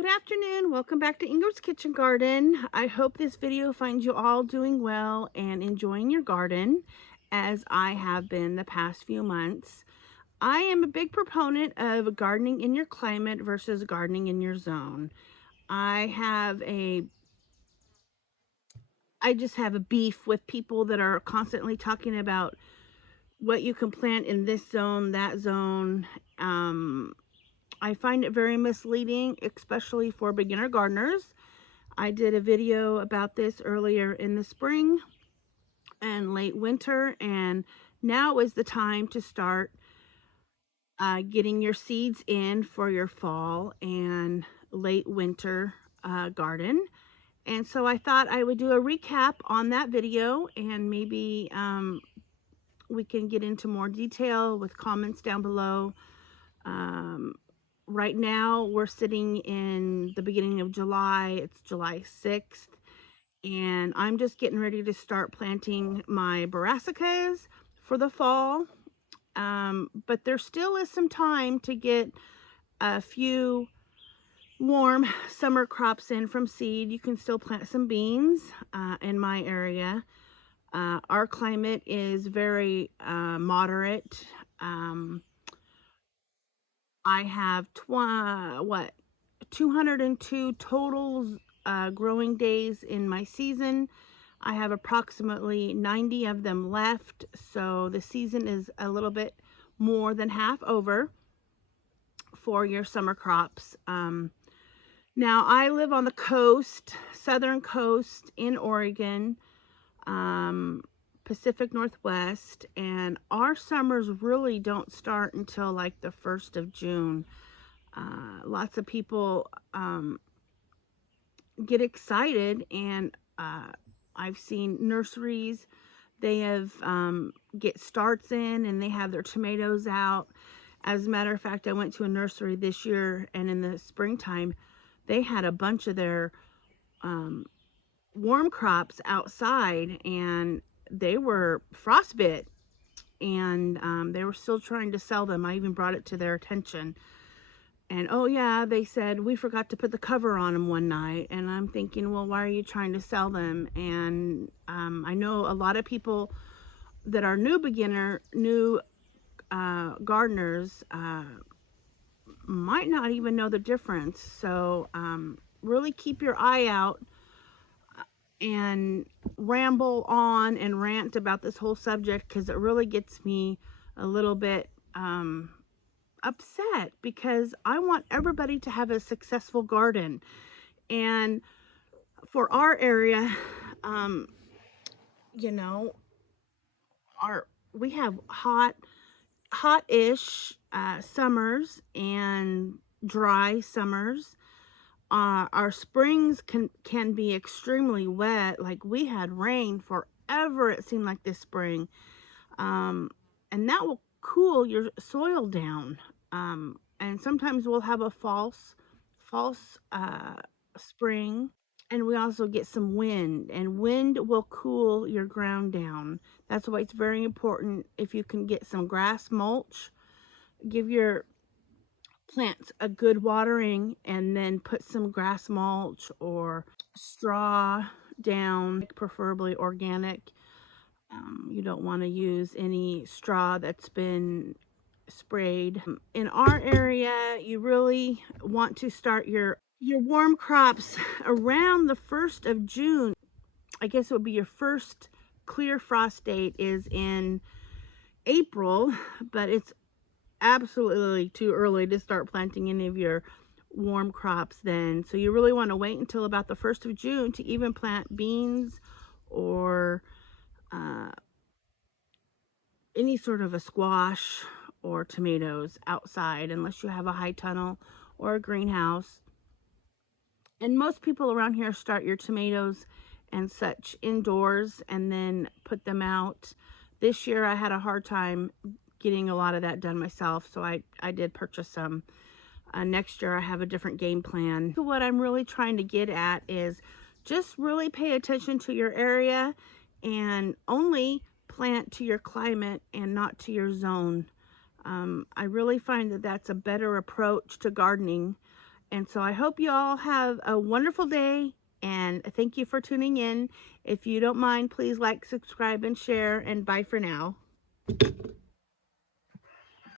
Good afternoon. Welcome back to Ingrid's Kitchen Garden. I hope this video finds you all doing well and enjoying your garden as I have been the past few months. I am a big proponent of gardening in your climate versus gardening in your zone. I just have a beef with people that are constantly talking about what you can plant in this zone, that zone. I find it very misleading, especially for beginner gardeners. I did a video about this earlier in the spring and late winter, and now is the time to start getting your seeds in for your fall and late winter garden. And so I thought I would do a recap on that video, and maybe we can get into more detail with comments down below. Right now we're sitting in the beginning of July. It's July 6th. And I'm just getting ready to start planting my brassicas for the fall. But there still is some time to get a few warm summer crops in from seed. You can still plant some beans in my area. Our climate is very moderate. I have 202 total growing days in my season. I have approximately 90 of them left, so the season is a little bit more than half over for your summer crops. Now, I live on the coast, southern coast in Oregon, Pacific Northwest, and our summers really don't start until like the 1st of June. Lots of people get excited, and I've seen nurseries, they have get starts in and they have their tomatoes out. As a matter of fact, I went to a nursery this year, and in the springtime they had a bunch of their warm crops outside, and they were frostbit, and they were still trying to sell them. I even brought it to their attention. And oh yeah, they said, we forgot to put the cover on them one night. And I'm thinking, well, why are you trying to sell them? And I know a lot of people that are new gardeners might not even know the difference. So really keep your eye out and ramble on and rant about this whole subject, because it really gets me a little bit upset, because I want everybody to have a successful garden. And for our area, you know, we have hot-ish summers and dry summers. Our springs can be extremely wet. Like, we had rain forever, it seemed like, this spring, and that will cool your soil down. And sometimes we'll have a false spring, and we also get some wind, and wind will cool your ground down. That's why it's very important, if you can get some grass mulch, give your plants a good watering, and then put some grass mulch or straw down, preferably organic. You don't want to use any straw that's been sprayed. In our area, you really want to start your warm crops around the 1st of June. I guess it would be your first clear frost date is in April, but it's absolutely too early to start planting any of your warm crops then. So you really want to wait until about the 1st of June to even plant beans or any sort of a squash or tomatoes outside, unless you have a high tunnel or a greenhouse. And most people around here start your tomatoes and such indoors and then put them out. This year I had a hard time getting a lot of that done myself, so I did purchase some. Next year I have a different game plan. So what I'm really trying to get at is just really pay attention to your area and only plant to your climate and not to your zone. I really find that that's a better approach to gardening, And so I hope you all have a wonderful day, and thank you for tuning in. If you don't mind, please like, subscribe, and share, and bye for now.